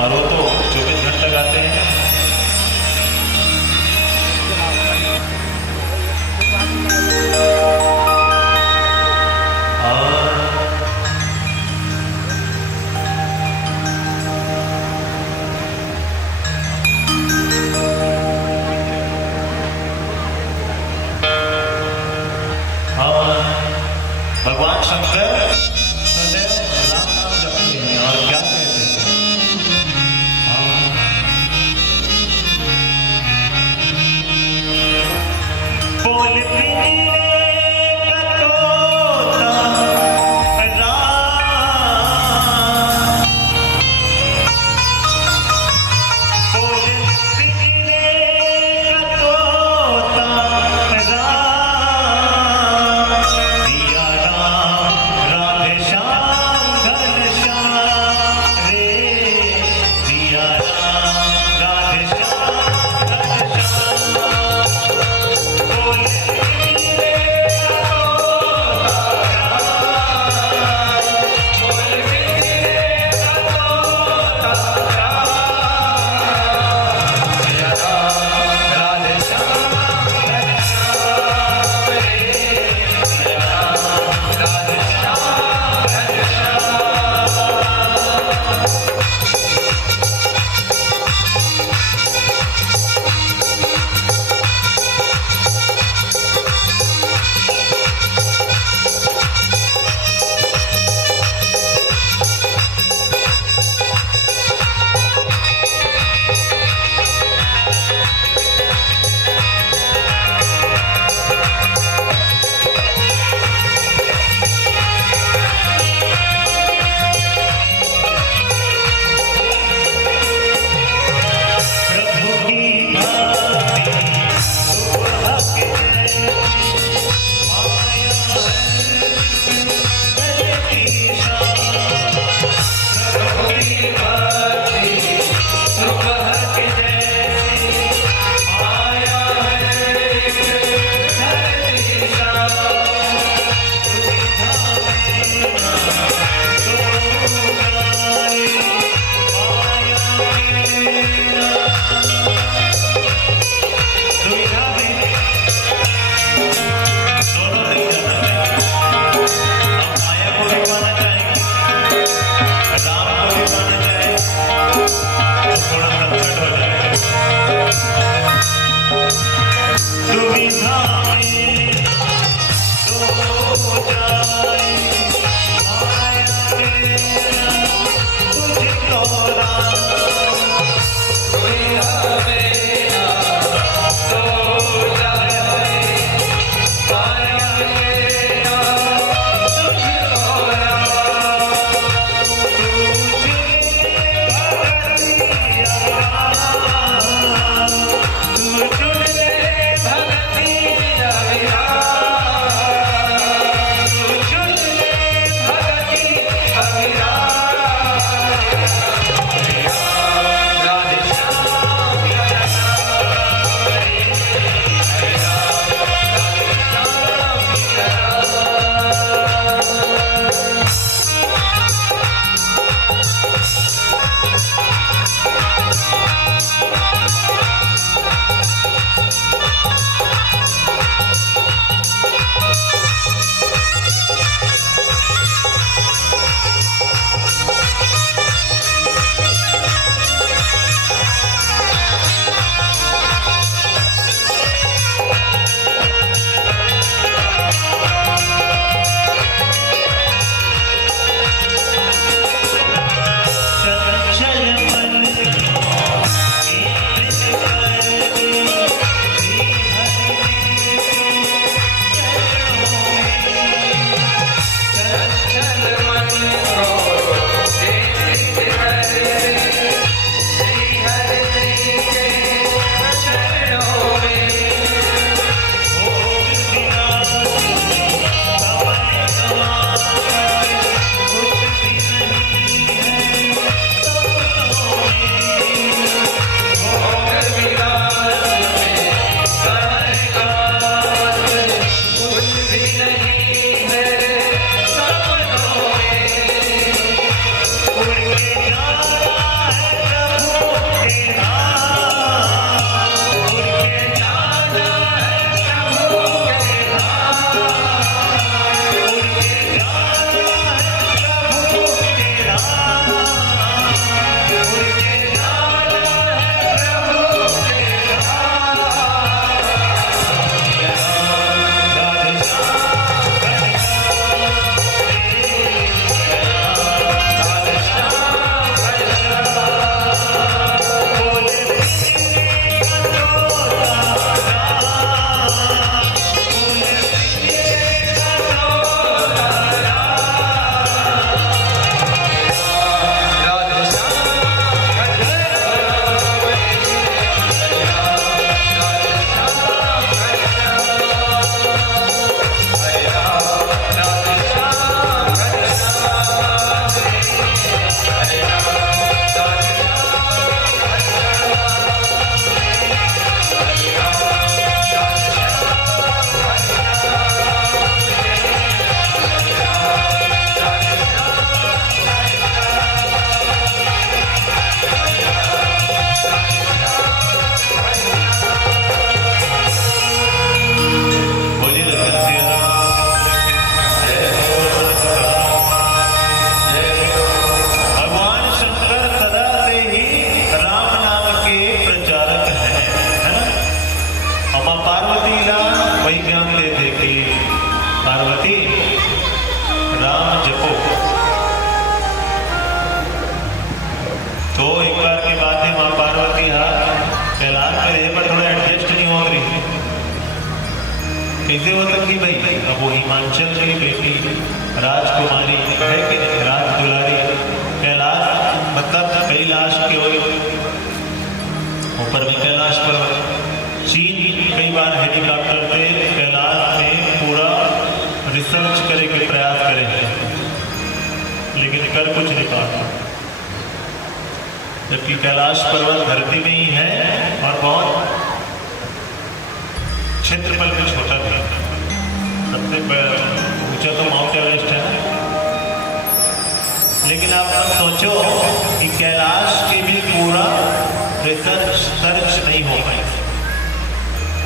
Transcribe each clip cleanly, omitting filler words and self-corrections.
और वो तो 24 घंटे गाते हैं। भगवान शंकर सदैव राम नाम जपते हैं और क्या कहते हैं, बोल पिंजरे का तोता राम, बोल पिंजरे का तोता राम, दिया राम राधे श्याम घनश्याम रे, दिया राम राधे श्याम घनश्याम, बोल पिंजरे कैसे हो सकी भाई? अब वो हिमांचल की बेटी राजकुमारी है कि राज दुलारी कैलाश मतलब कैलाश के ऊपर में कैलाश पर चीन कई बार हेलीकॉप्टर से कैलाश में पूरा रिसर्च करे के प्रयास करे लेकिन कर कुछ नहीं पाता, जबकि कैलाश पर्वत धरती में ही है और बहुत क्षेत्रफल में छोटा भी। सबसे ऊंचा तो माउंट एवरेस्ट है, लेकिन आप सोचो कि कैलाश के भी पूरा रिसर्च सर्च नहीं हो पाए।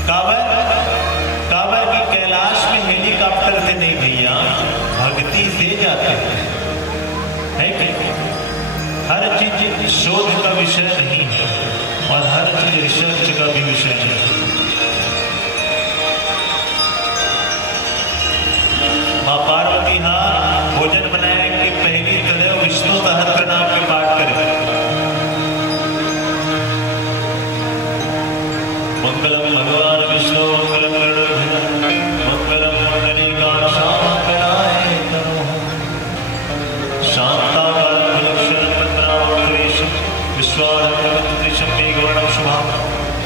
काबर की कैलाश में हेलीकॉप्टर से नहीं भैया, भक्ति से जाते है कि हर चीज शोध का विषय नहीं है और हर चीज रिसर्च का भी विषय नहीं। माँ पार्वती हाँ भोजन बनाने की पहली तरह विष्णु सहस्त्र नाम के पाठ करें। मंगलम भगवान विष्णु मंगलम गरुड़ध्वज मंगलम पुंडरीकाक्षां मंगलाय तनोः शांताकारं भुजगशयनं पद्मनाभं विश्वाधारं मेघवर्णं शुभं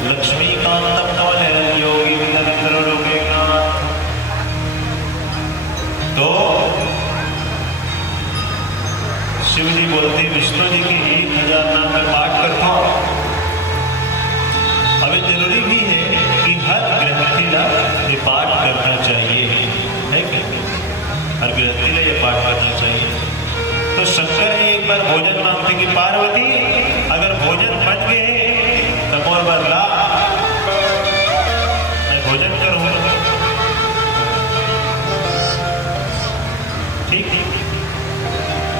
लक्ष्मीकान्तं कमलनयनं योगीन्द्रं सर्वलोकैकनाथं। तो शिव जी बोलते विष्णु जी की 1000 नाम में पाठ करता हूं। अब जरूरी भी है कि हर गृहस्थी का ये पाठ करना चाहिए, है कि हर गृहस्थी का ये पाठ करना चाहिए। तो शंकर एक बार भोजन मांगते कि पार्वती अगर भोजन बच गए तो और बार ला, मैं भोजन करूंगा। ठीक,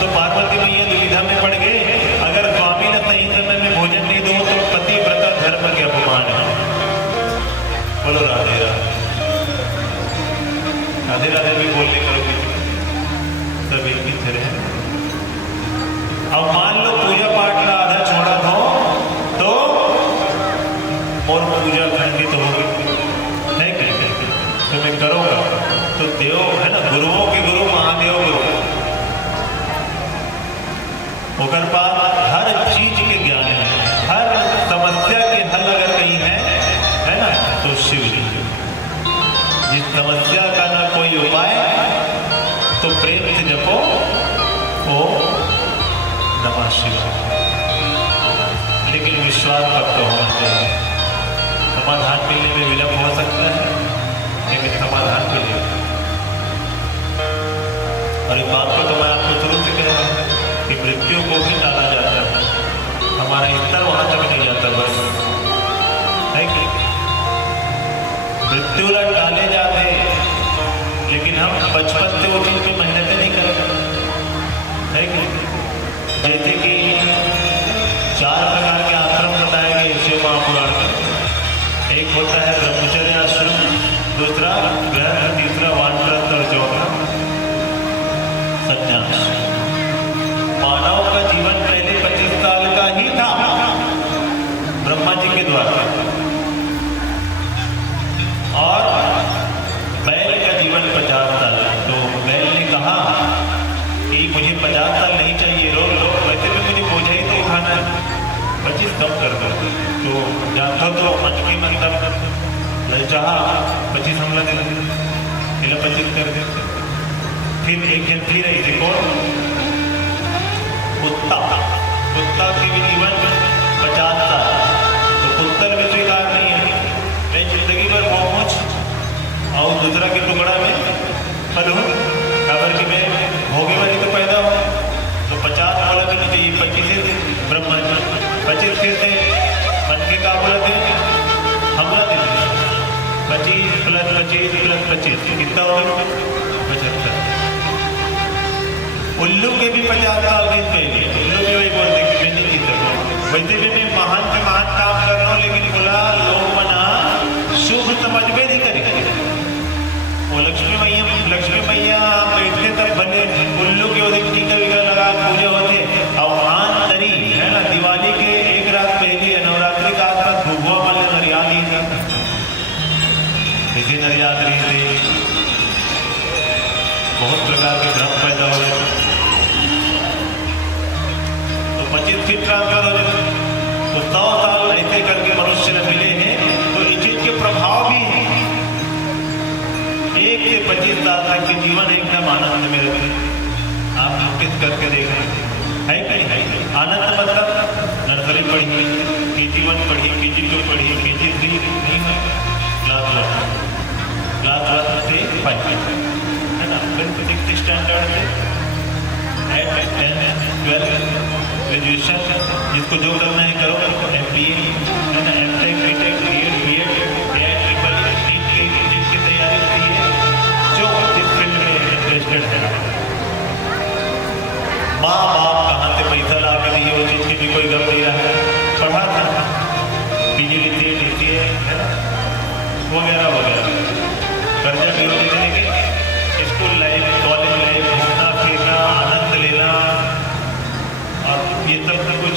तो पार्वती मैया दुविधा में पड़ गए, अगर स्वामी ने सही समय में भोजन नहीं दो तो पतिव्रता धर्म के अपमान है। बोलो राधे राधे। राधे राधे भी बोलने करोगे सब एक ही तरह। अब मान लो पूजा पाठ का आधा छोड़ा दो तो और पूजा खंडित होगी, है कि तो मैं करूंगा तो देव है ना, गुरुओं के गुरु महादेव गुरु होकर पास हर चीज के ज्ञान है, हर समस्या के हल अगर कहीं है ना तो शिव जी। जिस समस्या का ना कोई उपाय तो प्रेम से जपो ओ नमः शिवाय। लेकिन विश्वास भक्त होना चाहिए। समाधान मिलने में विलंब हो सकता है लेकिन समाधान मिलेगा। और इस बात को तो मैं आपको शुरू से कह रहा हूं कि मृत्यु को भी टाला जाता है, हमारा स्तर वहां तक नहीं जाता बस, है कि मृत्यु ला टाले जाते लेकिन हम बचपन से वो चीज पे मेहनत नहीं करते, है कि जैसे कि 4 प्रकार के आश्रम बताए गए शिव महापुराण में। एक होता है ब्रह्मचर्य आश्रम, दूसरा गृहस्थ, तीसरा वानप्रस्थ और चौथा संन्यास। मानव का जीवन पहले 25 साल का ही था ब्रह्मा जी के द्वारा, और बैल का जीवन 50 साल। तो बैल ने कहा कि मुझे 50 साल नहीं चाहिए, रोक लो, वैसे भी मुझे बोझा ही तो खाना है, 25 कम कर दो। तो जानता तो मन के मतलब ललचाहा 25 हमला दे देते, 25 कर देते। फिर एक जन फिर आई थी कौन? कुत्ता की भी जीवन 50 साल। तो कुत्ता भी स्वीकार नहीं है, मैं जिंदगी भर पहुंच और दूसरा के टुकड़ा में फल हूँ, खबर कि मैं भोगे वाली तो पैदा हो। तो 50 बोला तो नहीं चाहिए, 25 से ब्रह्मा जी 25 फिर से मन के का बोला थे हमला दे 25 + 25 + 25 कितना हो गया? 75। उल्लू के भी 50 साल बीत गए। उल्लू भी वही बोलते कि मैं नहीं जीता, वैसे भी मैं महान से महान काम कर रहा हूँ, लेकिन बोला लोग मना शुभ समझ में नहीं करेंगे। वो लक्ष्मी मैया बैठते तब बने उल्लू के उधर टीका विका लगा पूजा होते। और महान तरी है ना, दिवाली के एक रात पहले नवरात्रि का आसपास भुगवा वाले नरियाली किसी नरियात्री से फिर ट्रांसफर हो जाए। तो 100 साल ऐसे करके मनुष्य ने मिले हैं, तो इस चीज के प्रभाव भी हैं। 1 से 25 साल तक के जीवन एकदम आनंद में रहते हैं। आप नोटिस करके देख रहे है कि नहीं? आनंद मतलब नर्सरी पढ़ी, KG1 पढ़ी, KG2 पढ़ी, KG3 नहीं है, क्लास 1 से 5 है ना, फिर 6th स्टैंडर्ड से 8, 10, 12 ग्रेजुएशन, जिसको जो करना है करो, MBA है ना, M.Tech, B.Tech, B.Ed, triple NEET की तैयारी की है, जो जिस फील्ड में इंटरेस्टेड है। माँ बाप कहाँ से पैसा ला के दिए, वो चीज़ की भी कोई गम नहीं रहा है। पढ़ा था PG लीजिए, DCA है ना, वगैरह वगैरह, कर्जा भी होती है। लेकिन स्कूल लाइफ, कॉलेज लाइफ, घूमना फिरना, आनंद लेना, और ये सब कुछ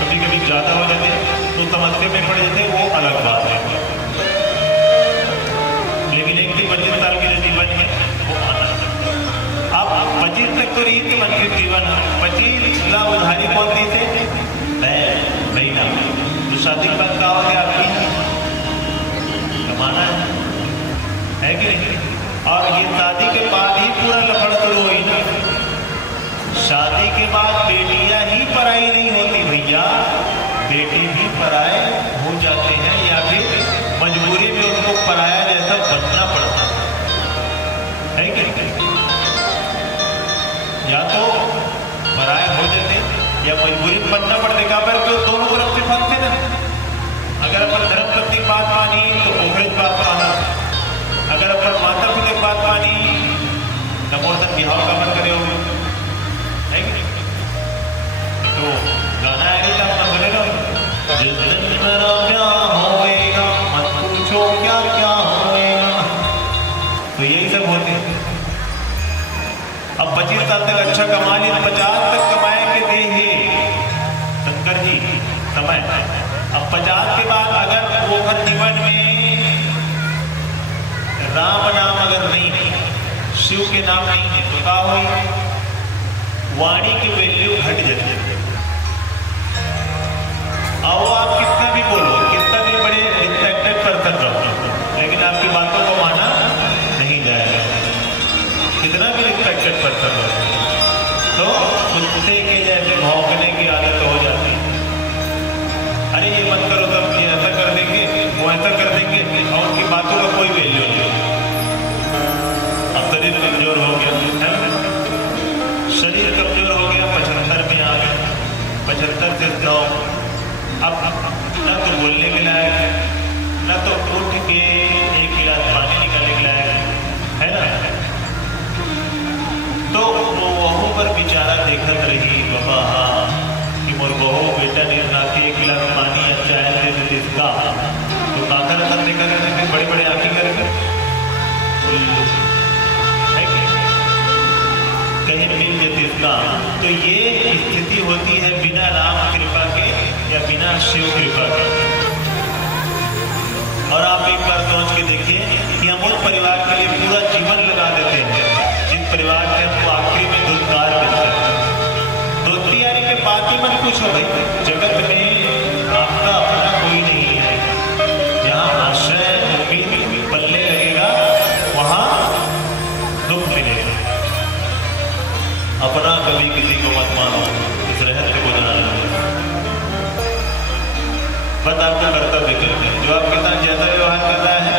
कभी कभी ज़्यादा हो जाते तो समस्या में पड़ जाते, वो अलग बात है। लेकिन 1 से 25 साल के जो जीवन है वो आनंद। अब 25 तक तो रीत मंत्रित जीवन है। 25 लाख उधारी कौन दी थे? नहीं ना, तो शादी के बाद क्या हो गया? आपकी कमाना है कि नहीं? और ये शादी के बाद ही पूरा लफड़ शुरू हुई ना। शादी के बाद बेटियां ही पराई नहीं होती भैया, बेटे भी पराए हो जाते हैं, या फिर मजबूरी में उनको पराया जैसा बनना पड़ता है कि नहीं? या तो पराए हो जाते या मजबूरी में बनना पड़ता है। पर तो दोनों तरफ से फंसते ना। अगर अपन धर्म पत्नी बात मानी तो पोखरे बात माना, अगर अपन माता पिता की बात मानी नमोदन बिहाव का मन करे हो, है कि नहीं? तो गाना है नहीं, अपना बोले ना, जिस दिन मेरा ब्याह होएगा मत पूछो क्या क्या होएगा। तो यही सब होते हैं। अब 25 साल तक अच्छा कमा लिया, 50 तक कमाए के दे ही शंकर जी समय। अब 50 के बाद अगर वो घर जीवन में राम नाम अगर नहीं है, शिव के नाम नहीं है, तो क्या हो? वाणी की वैल्यू घट जाती है। अब आप कितना भी बोलो, कितना भी बड़े रिस्पेक्टेड पर्सन रहो, लेकिन आपकी बातों को माना नहीं जाएगा। कितना भी रिस्पेक्टेड पर्सन हो तो कुत्ते के जैसे भौंकने की आदत हो जाती है। अरे ये मत करो, तब ये ऐसा कर देंगे, वो ऐसा कर देंगे, और उनकी बातों का कोई वैल्यू नहीं। अब शरीर कमजोर हो गया है, शरीर कमजोर हो गया, 75 में आ गए, 75 से 100। अब न तो बोलने के लायक, न तो उठ के 1 गिलास पानी निकालने के लायक है ना। तो वो वहाँ पर बेचारा देखत रही बाबा कि मोर बहू बेटा निर्नाती 1 गिलास पानी अच्छा है दे देते इसका, तो काकर अंदर देखा करते थे, बड़े बड़े आंखें करके है कि कहीं मिल जाती इसका। तो ये स्थिति होती है बिना राम कृपा के या बिना शिव कृपा के। और आप एक बार सोच के देखिए कि हम उस परिवार के लिए पूरा जीवन लगा देते हैं जिस परिवार में हमको आखिरी में धुंधकार मिलता है। दोस्ती यारी के बात ही मत पूछो भाई, जगत में आपका अपना कोई नहीं है। जहाँ आश्रय उम्मीद पल्ले लगेगा वहाँ दुख मिलेगा। अपना कभी किसी को मत मानो, इस रहस्य को जाना। बस आपको कर्तव्य करते हैं, जो आपके साथ ज्यादा व्यवहार कर रहा है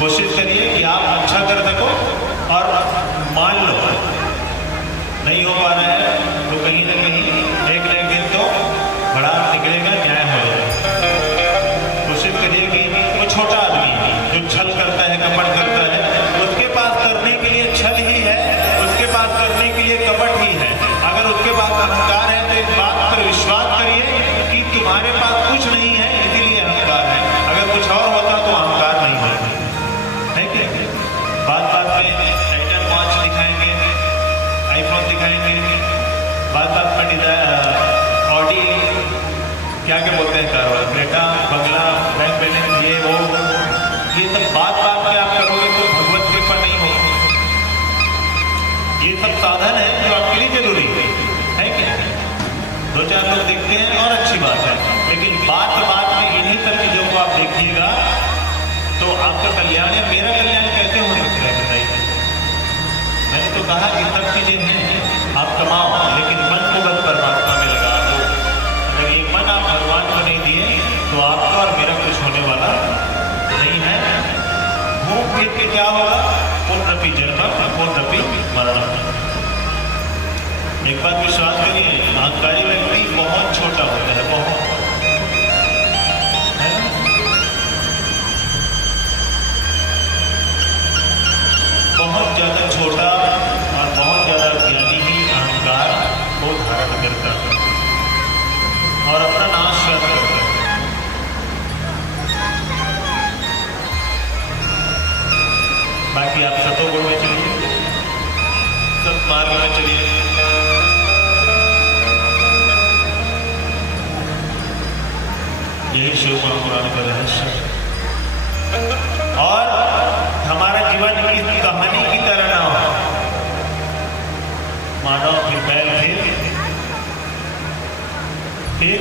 कोशिश करिए कि आप अच्छा कर सको। और मान लो नहीं हो पा रहा है तो कहीं ना कहीं एक न एक दिन तो बड़ा निकलेगा, न्याय हो जाएगा। कोशिश करिए कि वो छोटा आदमी जो छल करता है, कपट करता है, उसके पास करने के लिए छल ही है, उसके पास करने के लिए कपट ही है। अगर उसके पास अहंकार है तो इस बात पर विश्वास करिए कि तुम्हारे पास कुछ नहीं है, इसीलिए अहंकार है। अगर कुछ और होता तो अहंकार नहीं होता है क्या? बात बात में टाइटन वॉच दिखाएंगे, आईफोन दिखाएंगे, बात बात में ऑडी क्या क्या बोलते हैं कारोबार, क्रेटा, बंगला, बैंक बैलेंस, ये वो, ये सब बात बात में आप करोगे तो भगवत कृपा नहीं होगी। ये सब साधन है जो आपके लिए जरूरी है क्या? 2-4 आप लोग देखते हैं और अच्छी बात है, लेकिन बात बात में इन्हीं सब चीजों को आप देखिएगा तो आपका कल्याण या मेरा कल्याण कैसे हो सकता है बताइए। मैंने तो कहा कि सब चीजें हैं, आप कमाओ लेकिन मन को बस परमात्मा में लगा दो। अगर ये मन आप भगवान को नहीं दिए तो आपका और मेरा कुछ होने वाला नहीं है। घूम फिर के क्या होगा, पुनरपि जन्म पुनरपि मरण। एक बात विश्वास करिए, अहंकारी व्यक्ति बहुत छोटा होता है, बहुत, है ना? बहुत ज्यादा छोटा और बहुत ज्यादा ज्ञानी ही अहंकार को धारण करता है और अपना नाश करता है। बाकी आप सतोगुण में चलिए, सत्मार्ग में चलिए, यही शिव महापुराण का रहस्य। और हमारा जीवन इस कहानी की तरह ना हो, मानो फिर बैल फिर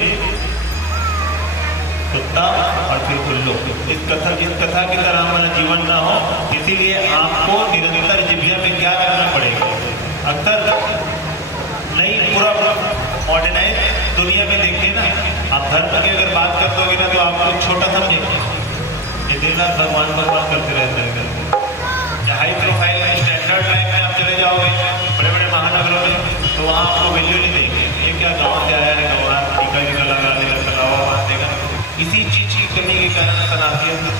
कुत्ता और फिर उल्लू, इस कथा की तरह हमारा जीवन ना हो। इसीलिए आपको निरंतर जिभिया में क्या करना पड़ेगा। अक्सर नई पूरा मॉडर्नाइज दुनिया में देखिए ना, आप धर्म की अगर बात कर दोगे ना तो आप लोग छोटा समझेंगे, ये दिन रात भगवान करते रहते हैं। हाई प्रोफाइल में स्टैंडर्ड लाइफ में आप चले जाओगे बड़े बड़े महानगरों में तो वहाँ आपको वैल्यू नहीं देंगे। ये क्या गाँव से आया है, भगवान टीका लगा देगा, कलावा बांध देगा। इसी चीज की कमी के कारण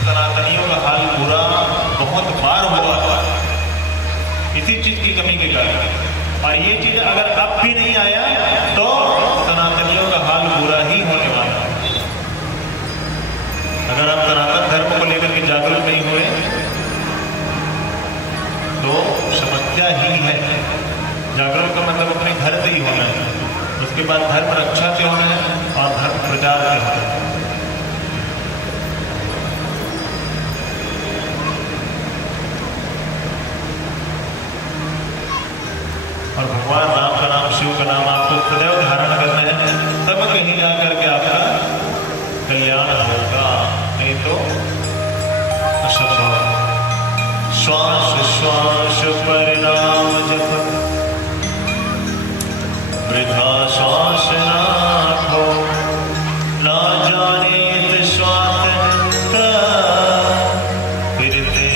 सनातनियों का हाल बुरा बहुत बार हुआ, इसी चीज की कमी के कारण। और ये चीज अगर अब भी नहीं आया तो सनातनियों का हाल बुरा ही होने वाला है। अगर आप सनातन धर्म को लेकर के जागरूक नहीं हुए तो समस्या ही है। जागरूक का मतलब अपने घर से ही होना है, उसके बाद धर्म रक्षा से होना है और धर्म प्रचार से होना है। और भगवान राम का नाम, शिव का नाम आपको सदैव धारण करना है, तब कहीं जाकर के आपका कल्याण होगा, नहीं तो असंभव। श्वास श्वास परिणाम जप वृथा श्वास नाखो, ना जाने श्वास फिरते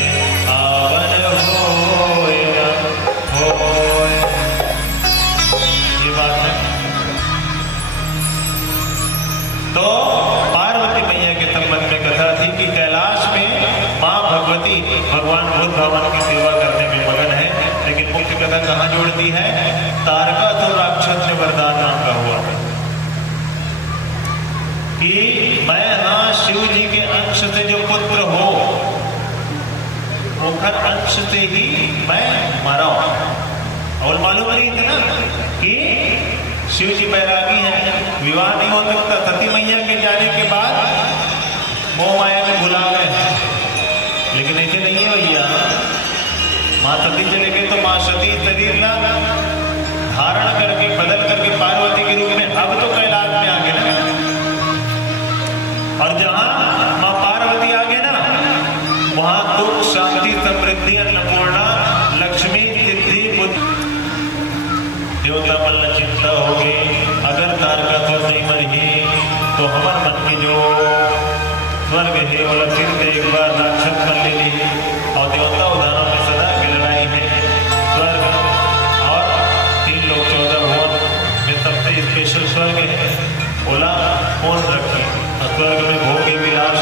आवन होएगा होए। ये बात है। तो पार्वती मैया के संबंध में कथा थी कि कैलाश में मां भगवती भगवान बुद्ध भगवान की सेवा करने में मगन है, लेकिन मुख्य कथा कहाँ जोड़ती है, तारका तो राक्षस ने वरदान मांगा हुआ कि मैं हाँ शिव जी के अंश से जो पुत्र हो मुखर अंश से ही मैं मरा हूं। और मालूम नहीं था ना कि शिव जी बैरागी हैं, विवाह नहीं हो सकता। सती मैया के जाने के बाद मोह माया में भुला गए, लेकिन ऐसे नहीं है भैया। माँ सती चले गए तो माँ सती शरीर ना धारण करके बदल करके पार्वती के रूप में अब तो कैलाश में आ गए ना। और जहां माँ पार्वती आ गए ना वहां सुख शांति समृद्धि अन्नपूर्णा लक्ष्मी सिद्धि बुद्धि देवता मल्ल चिंता हो गई। अगर तारका तो नहीं मरी तो हमारे मन की जो स्वर्ग है वो फिर से एक बार राक्षस कर लेनी और देवता उदाहरणों में सदा की लड़ाई में स्वर्ग और 3 लोग 14 भुवन में सबसे स्पेशल स्वर्ग है, बोला कौन रखे। स्वर्ग में भोग विलास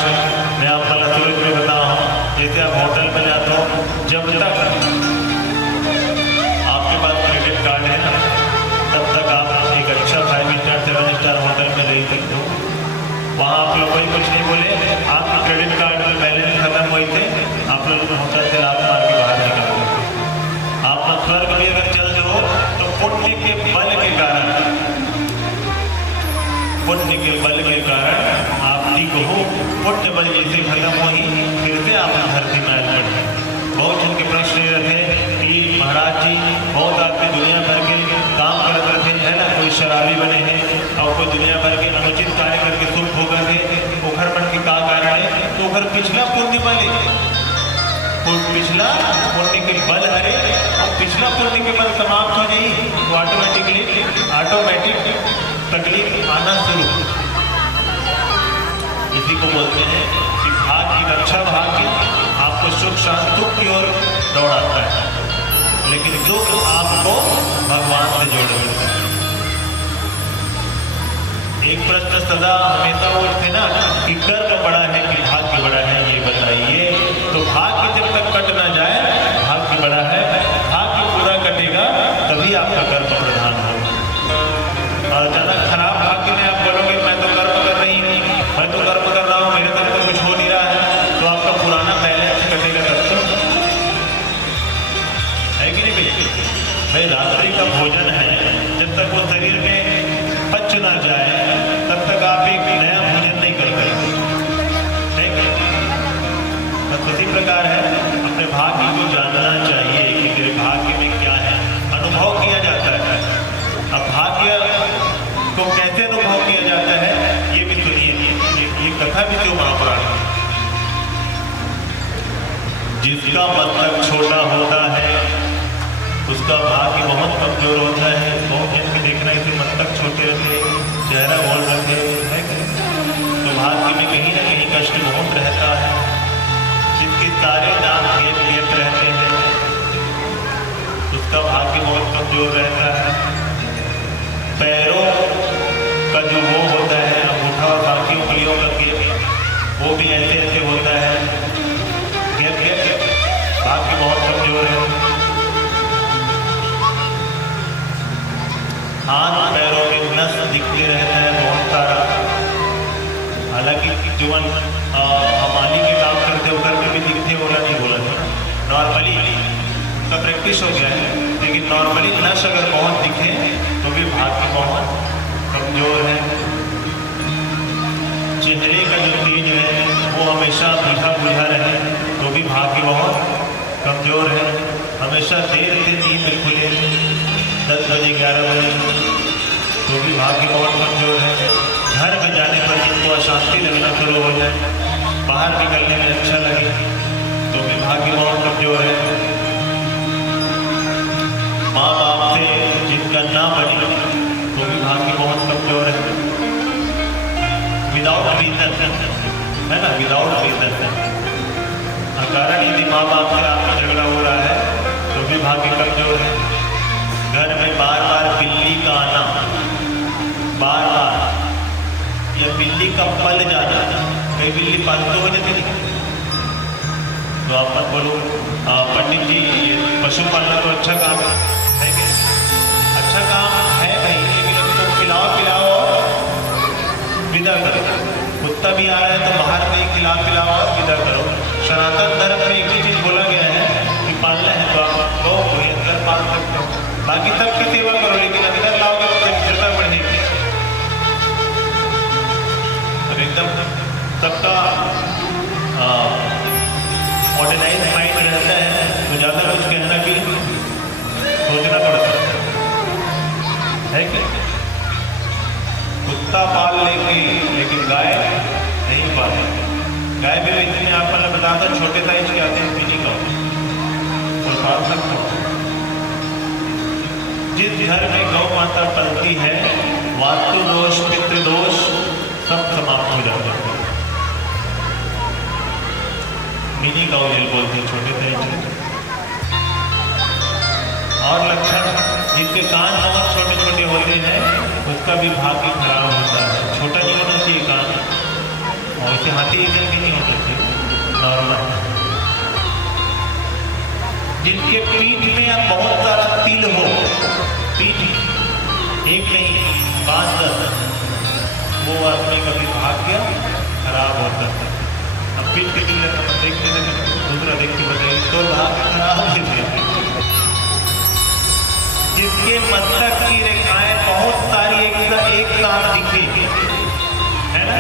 मैं आप सूरज में बताऊँ, जैसे आप होटल में जाते हो, जब तक आपके पास क्रेडिट कार्ड है ना तब तक आप एक अच्छा 5 स्टार 7 स्टार होटल में रह सकते हो। वहाँ आप लोग कोई कुछ नहीं बोले, आपके क्रेडिट कार्ड में बैलेंस खत्म हुए थे, आप लोग होटल से लात मार के बाहर निकल गए। आप स्वर्ग भी अगर चल जाओ तो पुण्य के बल के कारण आप ठीक हो, पुण्य बल जैसे खत्म हुई फिर से आप धरती में आए पड़े। बहुत जन के प्रश्न ये रहे कि महाराज जी बहुत आदमी दुनिया भर के काम करते थे, है ना, कोई शराबी बने हैं, और कोई दुनिया भर के अनुचित कार्य करके सुख होगा के ओखर मन के का कारण है तो ओखर पिछला पुण्य बल पिछला पुण्य के बल हरे और पिछला पुण्य के बल समाप्त हो जाए तो ऑटोमेटिक तकलीफ आना शुरू। इसी को बोलते हैं कि भाग्य की रक्षा भाग्य आपको सुख शांति की ओर दौड़ाता है, लेकिन दुख आपको भगवान से जोड़ देता है। एक प्रश्न सदा हमेशा उठते ना कि कर्म बड़ा है कि भाग्य बड़ा है, ये बताइए। तो भाग्य जब तक कट ना जाए भाग्य बड़ा है, भाग्य पूरा कटेगा तभी आपका कर्म प्रधान होगा। और ज्यादा खराब भाग्य में आप बोलोगे मैं तो कर्म कर रही हूँ, मैं तो कर्म कर रहा हूँ, मेरे तरफ तो कुछ हो नहीं रहा है, तो आपका पुराना बैलेंस कटेगा तब तो है कि नहीं भाई। रात्रि का भोजन है, जब तक वो शरीर में पच ना जाए तब तक आप एक नया भोजन नहीं कर पाएंगे। बस इसी प्रकार है, अपने भाग्य को जानना चाहिए कि तेरे भाग्य में क्या है, अनुभव किया जाता है। अब भाग्य को कैसे अनुभव किया जाता है ये भी सुनिए, ये कथा भी जो महापुराण है। जिसका मस्तक छोटा होता है उसका भाग्य बहुत कमजोर होता है। बहुत जन के देखना इसे मस्तक छोटे रहते, चेहरा गोल रहते है, तो भाग्य में कहीं ना कहीं कष्ट बहुत रहता है। जिसके सारे दांत गेट रहते हैं उसका भाग्य बहुत कमजोर रहता है। पैरों का जो वो होता है अंगूठा और बाकी उंगलियों का गेप वो भी ऐसे ऐसे होता है, गेप भाग्य बहुत कमजोर है। हाथ पैरों में नस दिखते रहता है बहुत सारा। हालांकि जो हमारी के काम करते उधर में भी दिखते, बोला नहीं बोला था, नॉर्मली का प्रैक्टिस हो गया है, लेकिन नॉर्मली नस अगर बहुत दिखे तो भी भाग्य बहुत कमजोर है। चेहरे का जो तेज है वो हमेशा मीठा बुझा रहे तो भी भाग्य बहुत कमजोर है। हमेशा देर से नींद खुले 10 बजे 11 बजे तो भी भाग्य बहुत कमजोर है। घर में जाने पर जिनको अशांति लगना शुरू हो जाए, बाहर निकलने में अच्छा लगे तो भी भाग्य बहुत कमजोर है। माँ बाप से जिनका ना बने तो भी भाग्य बहुत कमजोर है। विदाउट रीजन है ना, विदाउट रीजन अकारण यदि माँ बाप से आपका झगड़ा हो रहा है तो भी भाग्य कमजोर है। घर में बार बार बिल्ली का आना, बार बार या बिल्ली का पल जाना, कई बिल्ली पालतू हो जाती है तो आप मत बोलो पंडित जी पशु पालना तो अच्छा काम है कि अच्छा काम है भाई, लेकिन उसको खिलाओ और विदा करो। कुत्ता भी आ रहा है तो बाहर में खिलाओ और विदा करो। सनातन धर्म में एक ही चीज बोला गया है कि पालना है तो आप लो कोई अंदर पाल सकते हो, बाकी सबकी सेवा करो, लेकिन अंदर लाओगे तो पवित्रता बढ़ेगी। अब एकदम सबका मॉडर्नाइज माइंड रहता है तो ज़्यादा कुछ कहना भी सोचना पड़ता है कि कुत्ता पाल लेंगे लेकिन गाय नहीं पाले। गाय भी इतने आप मैंने बताया था छोटे साइज के आते हैं, पीने का और पाल सकते हो। जिस घर में गौ माता पलती है वास्तु दोष पितृदोष सब समाप्त हो जाते हैं। मिनी गाँव जेल बोलते हैं छोटे साइज। और लक्षण जिनके कान बहुत छोटे छोटे होते हैं उसका भी भाग्य खराब होता है। छोटा नहीं होना चाहिए कान, और इसे हाथी इधर भी नहीं होना चाहिए, नॉर्मल। जिनके पीठ में बहुत सारा तिल हो, पीठ एक नहीं 5-10, वो आदमी का भी भाग्य खराब होता है। अब पीठ के तिल देखते दूसरा देख के बताइए तो भाग्य खराब होते हैं। जिसके मस्तक की रेखाएं बहुत सारी एक साथ दिखी है ना,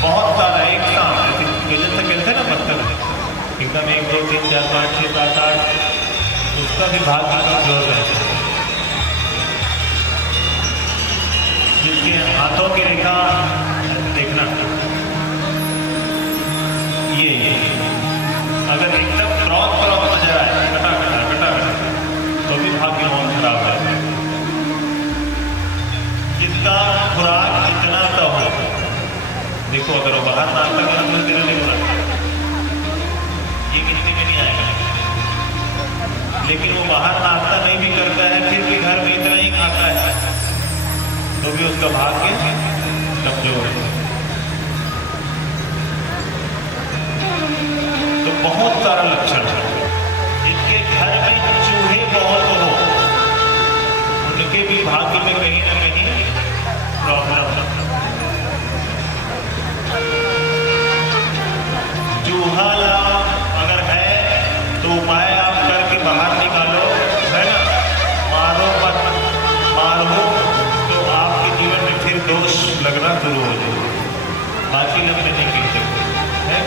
बहुत सारा एक साथ जैसे कहते हैं ना मस्तक एकदम 1 2 3 4 5 6 7 8, उसका भी भाग्य कमजोर रहता है। इसके हाथों की रेखा देखना, ये अगर एकदम क्रॉस नजर आए कटा तो भी भाग्य बहुत खराब है। जिसका खुराक इतना तो हो, देखो अगर वो बाहर नाश्ता करना तो तेरा नहीं हो रहा, ये गिनती में नहीं आएगा। लेकिन वो बाहर नाश्ता नहीं भी करता है, फिर भी घर में इतना ही खाता है, तो भी उसका भाग्य कमजोर है। तो बहुत सारा लक्षण है। जिनके घर में चूहे बहुत हो, उनके भी भाग्य में कहीं ना कहीं प्रॉब्लम है। चूहा अगर है तो उपाय आप करके बाहर निकालो, है ना, मारो मत, मारो तो आपके जीवन में फिर दोष लगना शुरू हो जाए, बाकी लगने नहीं गिर सकते है।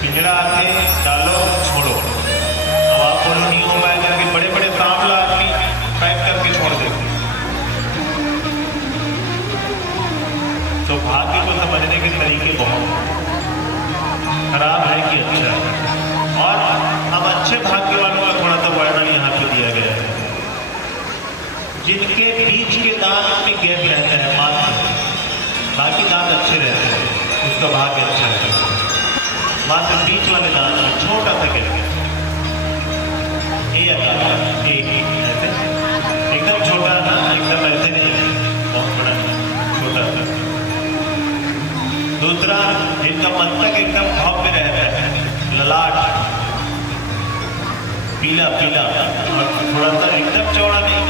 पिंजरा आते डालो छोड़ो, अब आप बोलो नहीं हो पाएगा कि बड़े बड़े सांप आदमी पैक करके छोड़ देते। तो भाग्य को समझने के तरीके बहुत खराब है कि अच्छा है। और हम अच्छे भाग्य वालों का थोड़ा सा वर्णन यहाँ पे दिया गया है। जिनके बीच के दांत में गैप रहता है मात्र, बाकी दांत अच्छे रहते हैं, उसका भाग्य अच्छा है। मात्र बीच वाले दांत में छोटा सा गैप, ये ऐसे एकदम छोटा ना, एकदम ऐसे नहीं, बहुत बड़ा नहीं, छोटा सा। दूसरा, इनका मस्तक एकदम भव्य रहता है, ललाट पीला पीला, और थोड़ा सा एकदम चौड़ा नहीं,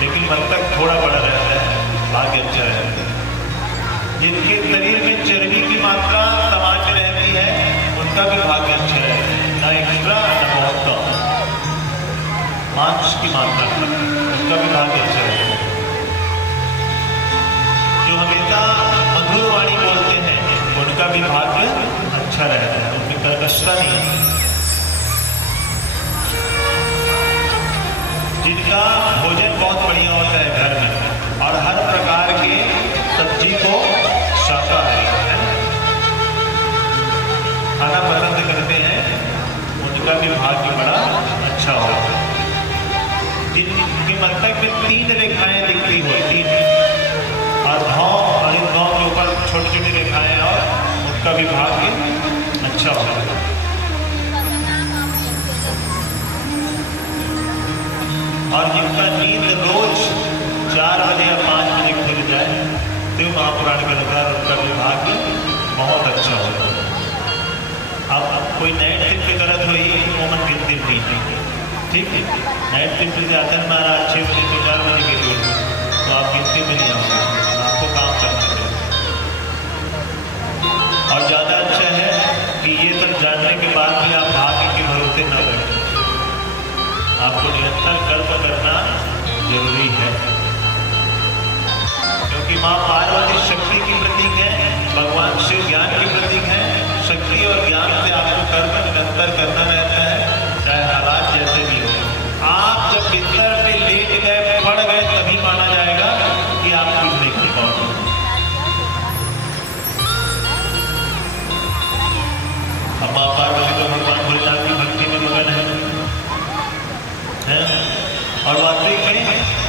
लेकिन मस्तक थोड़ा बड़ा रहता है, भाग्य अच्छा रहता है। जिनके शरीर में चर्बी की मात्रा सामान्य रहती है, उनका भी भाग्य अच्छा है, ना एक्स्ट्रा ना बहुत कम, मांस की मात्रा, उनका भी भाग्य अच्छा है। जो हमेशा मधुर वाणी बोलते हैं, उनका भी भाग्य अच्छा रहता है, उनमें कर्कशता नहीं है। जिनका भोजन बहुत बढ़िया होता है घर में, और हर प्रकार के सब्जी को शाकाहारी है खाना पसंद करते हैं, उनका भी भाग्य बड़ा अच्छा होता है। जिनके मस्तक में 3 रेखाएं दिखती हो, 3, और भाव और इन भाव के ऊपर छोटी छोटी रेखाएं, और उनका भी भाग्य अच्छा होता है। और जिनका नींद रोज 4 बजे या 5 बजे खुल जाए, शिव महापुराण के अनुसार उनका भी भाग्य बहुत अच्छा होता है। अब कोई नाइट शिफ्ट करत हुई मोमन गिनती नहीं, ठीक है, नाइट शिफ्ट से आते हैं महाराज 6 बजे से 4 बजे के दूर, तो आप गिनती में नहीं आओगे, आपको काम करना है। और ज़्यादा अच्छा है कि ये सब जानने के बाद भी आप भाग्य के भरोसे न करें, आपको निरंतर कर्म करना जरूरी है। क्योंकि माँ पार्वती शक्ति की प्रतीक है, भगवान शिव ज्ञान की प्रतीक है। शक्ति और ज्ञान से आपको कर्म निरंतर करना रहता है, चाहे हालात जैसे भी हो। आप जब बिस्तर पे लेट गए, पड़ गए, तभी माना जाएगा कि आप कुछ नहीं कर पाओगे। अब माँ पार्वती तो भगवान भोलेनाथ की भक्ति में मगन है, और वास्तविक में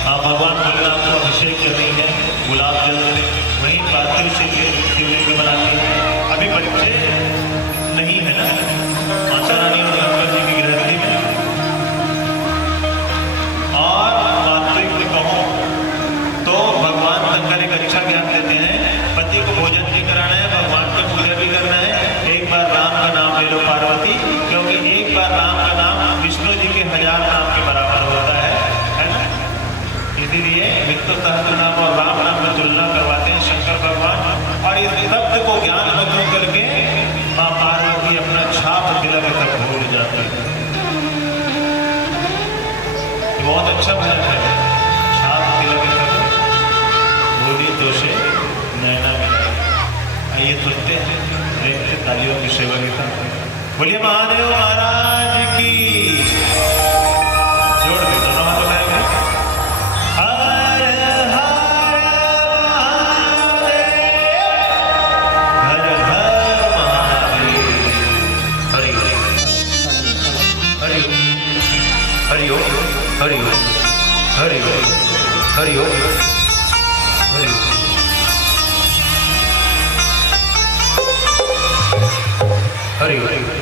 आप भगवान भोलेनाथ को अभिषेक कर रही है गुलाब जल से, वहीं पार्थिव शिवलिंग बनाती है। अभी बच्चे नहीं है ना माता रानी और शंकर जी की गृहस्थी में। और वास्तविक में कहो तो भगवान शंकर एक अच्छा ज्ञान देते हैं, पति को भोजन भी कराना है, भगवान की पूजा भी करना है। एक बार राम का नाम ले लो पार्वती, क्योंकि एक बार राम का नाम विष्णु जी के 1000 नाम के बराबर होता है ना। इसीलिए विष्णु सहस्त्र नाम और राम नाम में तुलना करवाते हैं शंकर भगवान। और इस शब्द को ज्ञान बंधु करके माँ पार्वती अपना छाप तिलक तक भूल जाती है। बहुत अच्छा भजन है, छाप तिलक तक भूली दोषे नैना मिला। आइए सुनते हैं, देखते तालियों की सेवा के साथ। बोलिए महादेव महाराज की। जोड़ दे दोनों हाथ उठाएंगे। हर हर हरि ओम हरि हरि हरि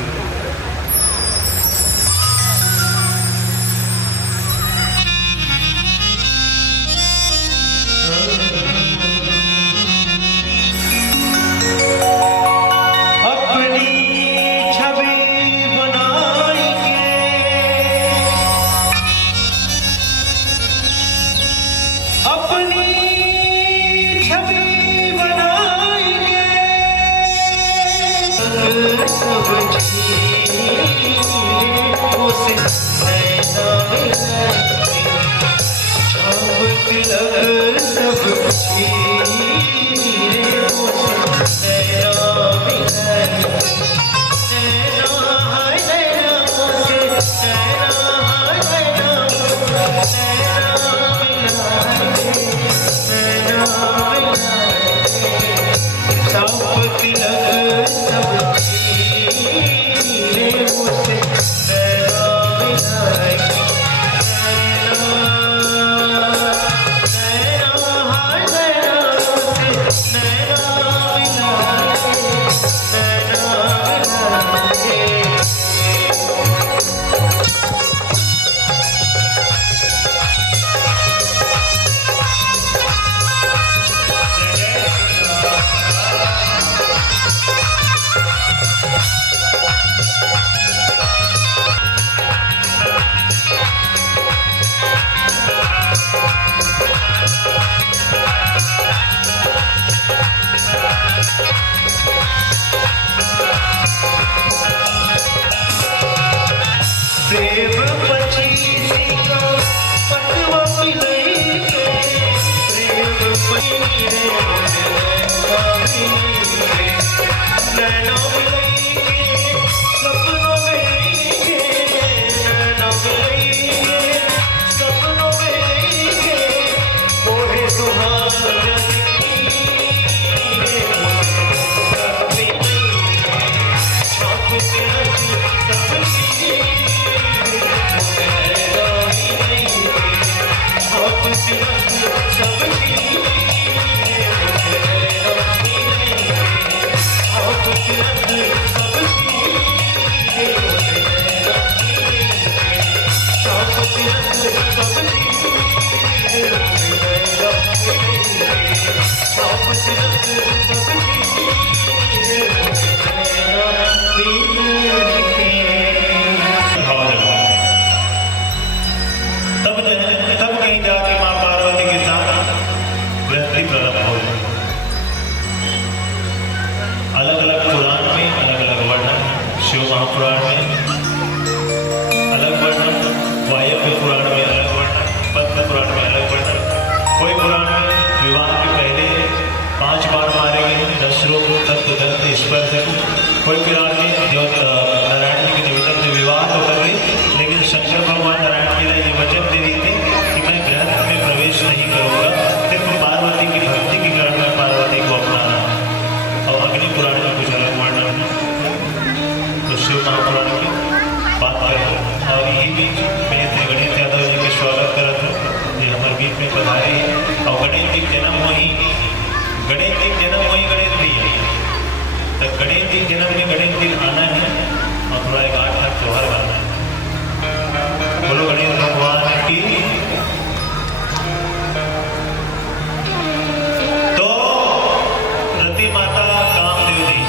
महापुराण में अलग वर्णन, वायव्य पुराण में अलग वर्णन, पद्म पुराण में अलग वर्णन। कोई पुराण में विवाह के पहले 5 बार मारे गए दशरोग तत्व दंत स्पर्श। कोई पुराण में जो नारायण जी के निवेदन से विवाह तो कर गए, लेकिन शंकर भगवान नारायण जी ने ये वचन दे दी थी कि मैं गृहस्थ में प्रवेश नहीं करूँगा, सिर्फ पार्वती की भक्ति के कारण मैं पार्वती को अपनाना। और अग्नि पुराण में कुछ अलग वर्णन है, तो शिव महापुराण की बात करें। और ये भी मैं श्री गणेश यादव जी के स्वागत करा था, ये हमारे बीच में पधारे हैं। और गणेश जी जन्म वही गणेश भी है, तो गणेश जी जन्म में गणेश जी आना है और थोड़ा एक 8 लाख त्योहार गाना है। बोलो गणेश भगवान की। तो रति माता कामदेव जी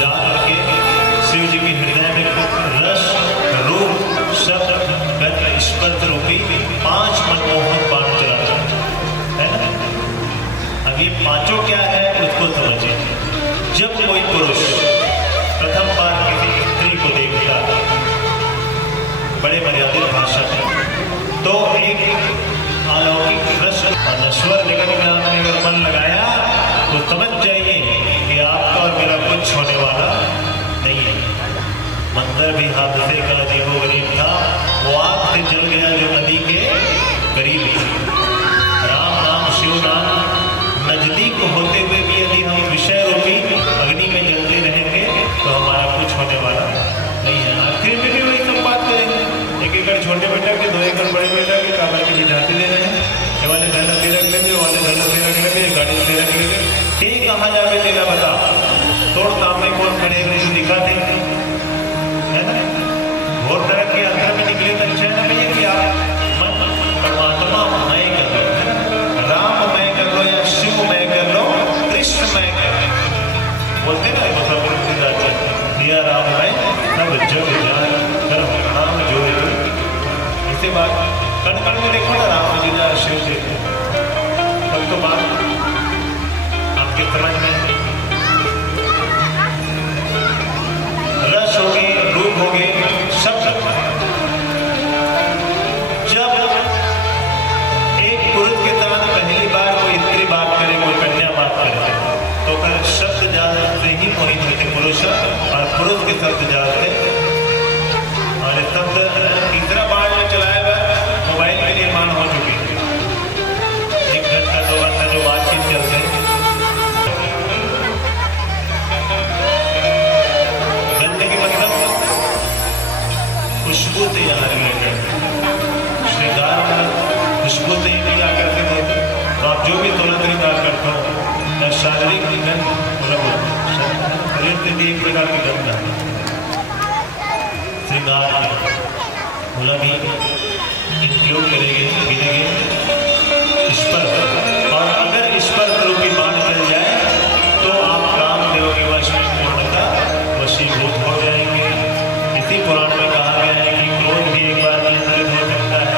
जा करके शिव जी के हृदय में रस रूप शब्द गंध स्पर्श रूपी 5 मनमोहक बाण चलाता है ना। अब ये 5 क्या है उसको समझिए। जब कोई पुरुष प्रथम बार किसी स्त्री को देखता बड़े मर्यादित भाषा में, तो एक अलौकिक प्रश्न और नश्वर निगम में आपने अगर मन लगाया तो समझ जाइए कि आपका और मेरा कुछ होने वाला नहीं है। मंदिर भी हादसे का जीवो गरीब था, वो आग से जल गया जो नदी के करीब ही। राम नाम शिव नाम नजदीक होते हुए भी यदि हम विषय रूपी अग्नि में जलते रहेंगे तो हमारा कुछ होने वाला नहीं है। आखिर में भी वही सब बात करेंगे, 1 एकड़ छोटे बेटा के 2 एकड़ बड़े बेटा के काबर के जिधाते दे रहे हैं। कुछ तो बात आपके समझ में रस होगी, रूप होगी, शब्द। जब एक पुरुष के साथ पहली बार कोई स्त्री बात करे, कोई कन्या बात करे, तो फिर शब्द जाल से ही मोहित होते पुरुष, और पुरुष के शब्द जाल से। और शब्द तीसरा बार में चलाया हुआ मोबाइल के निर्माण हो चुकी है। 1 घंटा 2 घंटा जो बातचीत चलते हैं, गंदगी मतलब खुशबू से यहाँ रिलेटेड, श्रृंगार खुशबू से ही नहीं आकर्षित होते। तो आप जो भी तुरंत श्रृंगार करते हो, या शारीरिक गंध मतलब शरीर से भी एक प्रकार की गंध है श्रृंगार मतलब भी इंक्लूड करेंगे, गिनेंगे स्पर्श। और अगर स्पर्श रूपी बाण चल जाए तो आप कामदेव के वश में पूर्णतः वशीभूत हो जाएंगे। इसी पुराण में कहा गया है कि क्रोध भी एक बार नियंत्रित हो सकता है,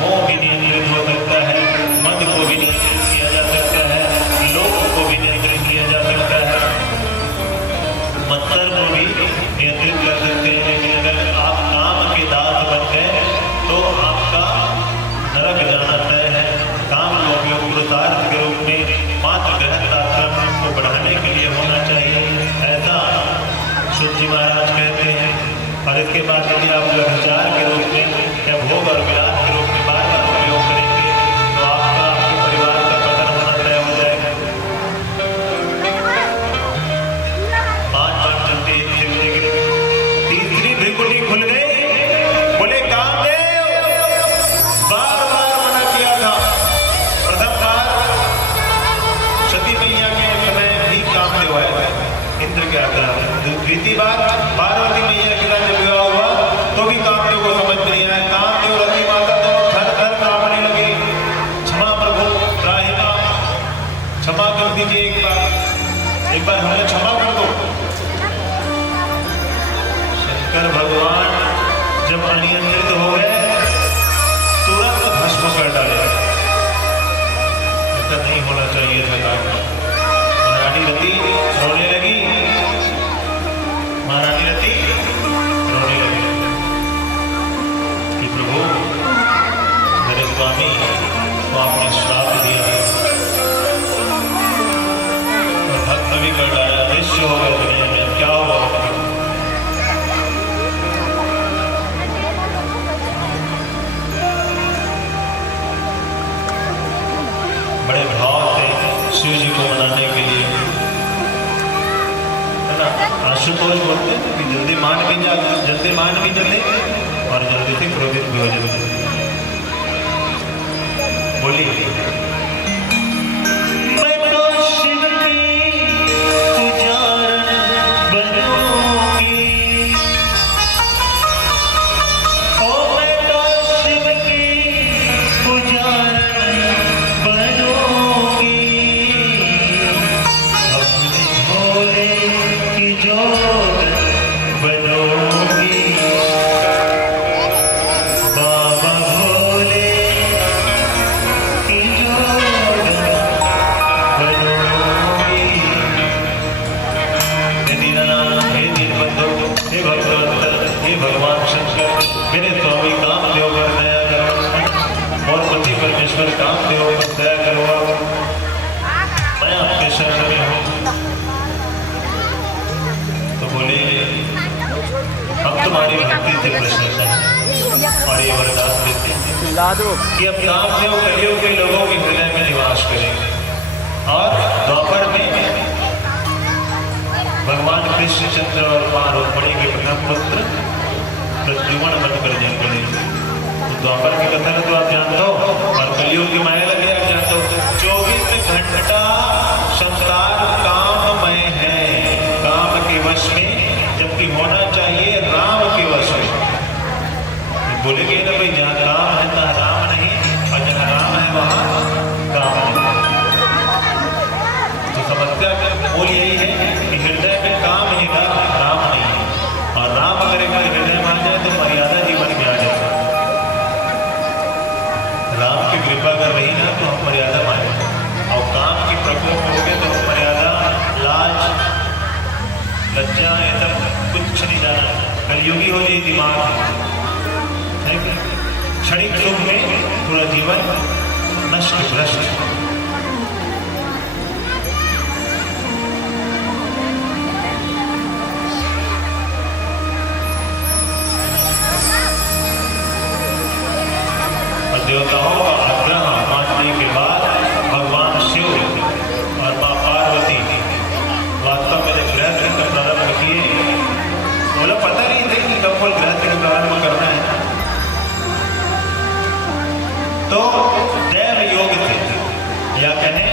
मोह भी नियंत्रित हो सकता है, मद को भी नियंत्रित किया जा सकता है, लोभ को भी नियंत्रित किया जा सकता है, मत्सर को भी नियंत्रित कर सकते हैं। लेकिन अगर आप काम के दास बन गए तो आपका नरक जाना तय है। काम को उपयोग पुरुषार्थ के रूप में मात्र ग्रहण तात्पर्य को बढ़ाने के लिए होना चाहिए, ऐसा शुद्ध जी महाराज कहते हैं। और इसके बाद यदि आप व्यभिचार के रूप में या भोग और विलास के रूप में बार बार उपयोग करेंगे तो आपका आपके परिवार का पतन होना तय हो जाएगा। 5 बार चलते तीसरी भ्रिकुटी खुल गई, बोले कामदेव बार बार मना किया था। प्रथम बार सती मैया के समय भी कामदेव आए इंद्र के आग्रह। द्वितीय बार पार्वती मैया के साथ जब विवाह हुआ तो भी कामदेव को समझ में नहीं आया। कामदेव रति माता दोनों थर थर कांपने लगे। क्षमा प्रभु, त्राहि मां, क्षमा कर दीजिए, एक बार हमें क्षमा कर दो। शंकर भगवान जब अनियंत्रित हो गए तुरंत भस्म कर डाले। ऐसा नहीं होना चाहिए था काम। महारानी रति रोने लगी, महारानी रति रोने लगी कि प्रभु मेरे स्वामी को आपने श्राप दिया है और भक्त भी कर डाला, दृश्य होगा दुनिया में, क्या होगा? बड़े भाव से शिव जी को मनाने के लिए, है ना, आशुतोष बोलते हैं कि जल्दी मान भी जाते और जल्दी से क्रोधित भी हो जाते। बोलिए कामदेव पर दया करो, मैं आपके शरण में हूँ। तो बोले हम तुम्हारी भक्ति से प्रसन्न हैं और ये वरदान देते हैं कि अब कामदेव कलियुग के लोगों के हृदय में निवास करेंगे। और द्वापर में भगवान कृष्णचंद्र और मां रुक्मिणी के प्रथम पुत्र प्रद्युम्न बनकर जन्म लेंगे। द्वापर की कथा तो आप जानते हो, और कलियुग की माया लग गया जानते हो। 24 घंटा संसार काममय है, काम के वश में, जबकि होना चाहिए राम के वश में। बोलेंगे ना भाई, जहाँ काम है तहाँ राम नहीं, और जहाँ राम है वहाँ काम नहीं। तो समस्या का मूल यही है कि हृदय में काम है, राम नहीं है। और राम अगर एक बार हृदय में आ जाए तो मर्यादा जीवन में आ जाए। राम की कृपा कर रही ना नष्ट भ्रष्ट। देवताओं का आग्रह मानने के बाद भगवान शिव और माँ पार्वती वास्तव में जब गृहस्थी का प्रारंभ किए, बोला पता नहीं थे कि कब कोई गृहस्थी का प्रारंभ करना है, तो दैव योग थे या कहें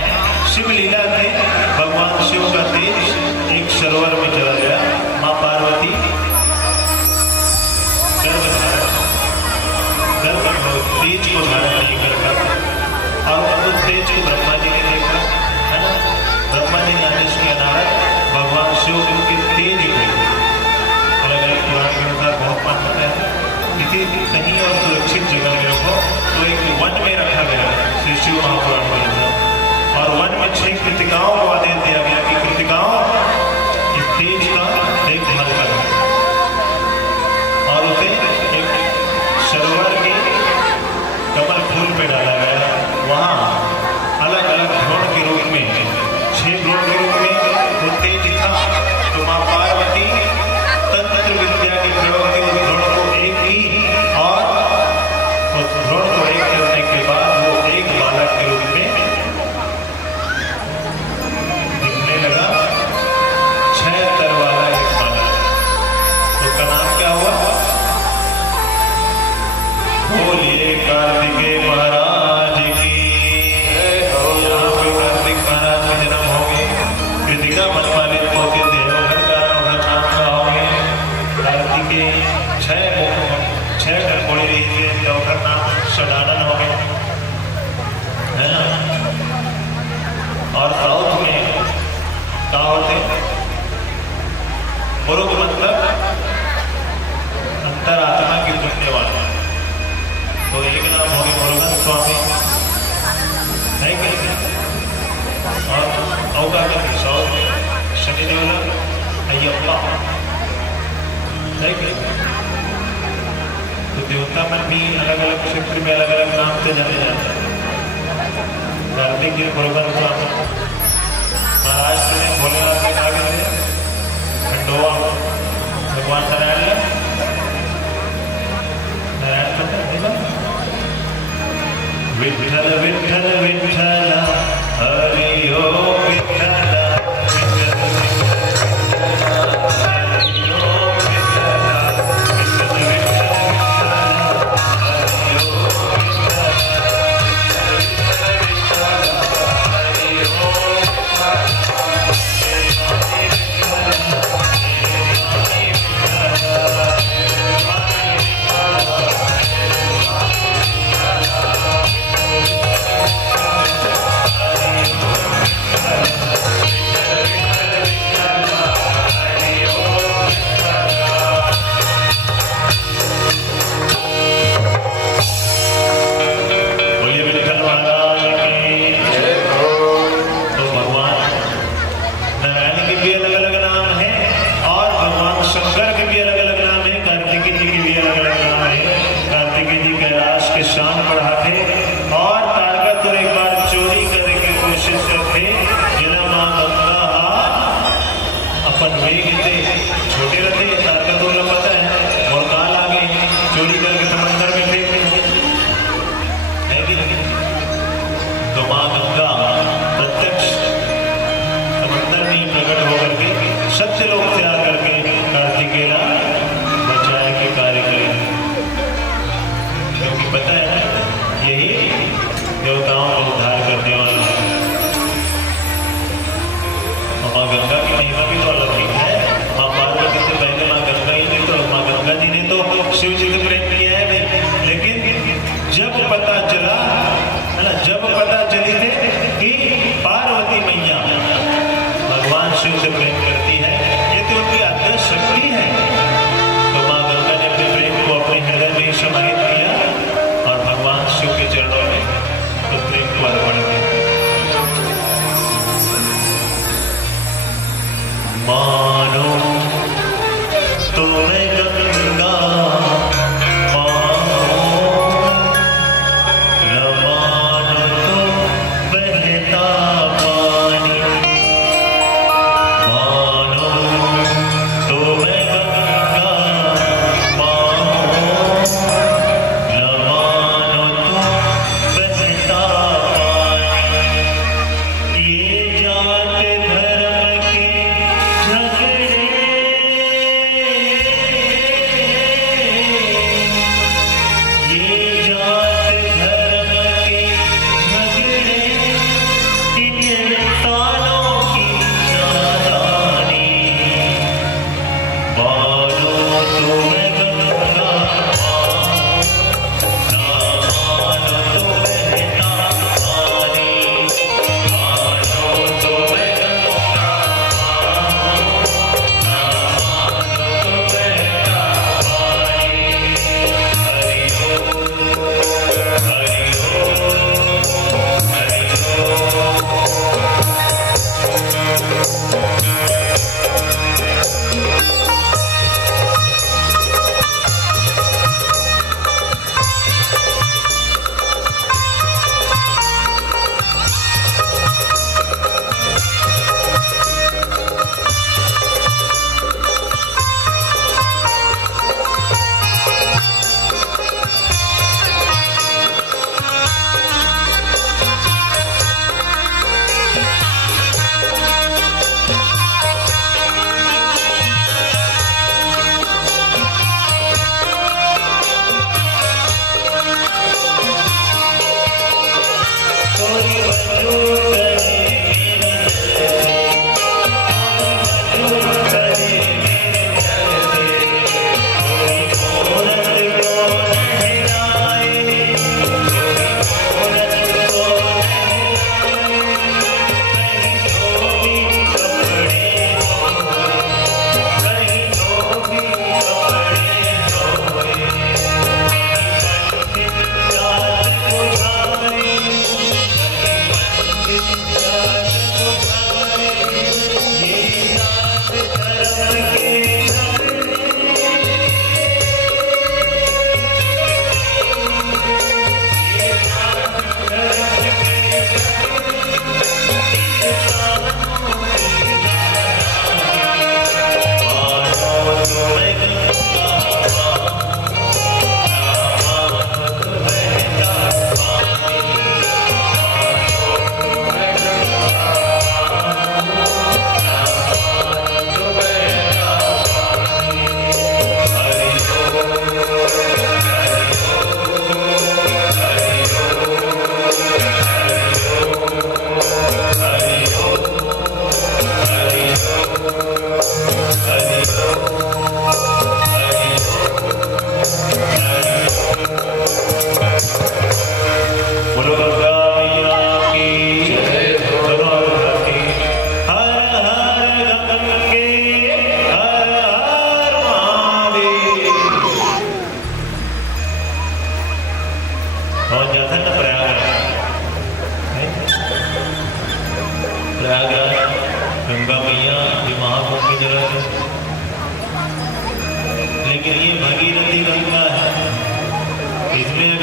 शिव लीला थे। भगवान शिव का तेज एक सरोवर में चला गया। माँ पार्वती तेज को धारण नहीं कर और उस तेज को ब्रह्मा जी ने देखा, है ना। ब्रह्मा जी ने आदेश के अनावरण भगवान शिव के तेज को अलग अलग पुराण के अनुसार बहुत मान्यता है, किसी सही और सुरक्षित जगह में रखो, तो एक वन में रखा गया श्री शिव महापुराण के अनुसार। और वन में 6 कृतिकाओं को आदेश दिया गया कि कृतिकाओं इस तेज का देखभाल करें और उसे एक सरोवर के कमल फूल पे डाला गया। वहाँ अलग अलग भ्रूण के रूप में 6 भ्रूण के रूप में वो तेज था। तो माँ पार्वती तंत्र विद्या के प्रयोग के उस भ्रूण को एक की और उस भ्रूण को एक करने के बाद वो एक बालक के रूप में दिखने लगा। 6 तर वाला एक बालक, उसका नाम क्या हुआ? बोलिए कार्तिकेय महाराज की। यहाँ पे कार्तिक महाराज के जन्म होंगे। कृतिका मनपालित होते देवघर का नाम का होंगे। कार्तिकेय 6 गणगोड़ी रही थे, देवघर नाम सडानन हो गए, है ना। और साउथ में क्या होते? मुरुग मतलब अंतरात्मा की सुनने वाला, तो एक नाम हो गए मुरुगन स्वामी, है कि। और औका के सौर शनिदेव अय्यप्पा, है कि। तो देवता मन भी अलग अलग क्षेत्र में अलग अलग नाम से जाने जाते हैं। कार्तिक जी मुरुगन स्वामी, महाराष्ट्र में भोलेनाथ के आगे थे खंडोवा भगवान नारायण विठ्ठल विठ्ठल विठ्ठल हरि ओम विठ्ठल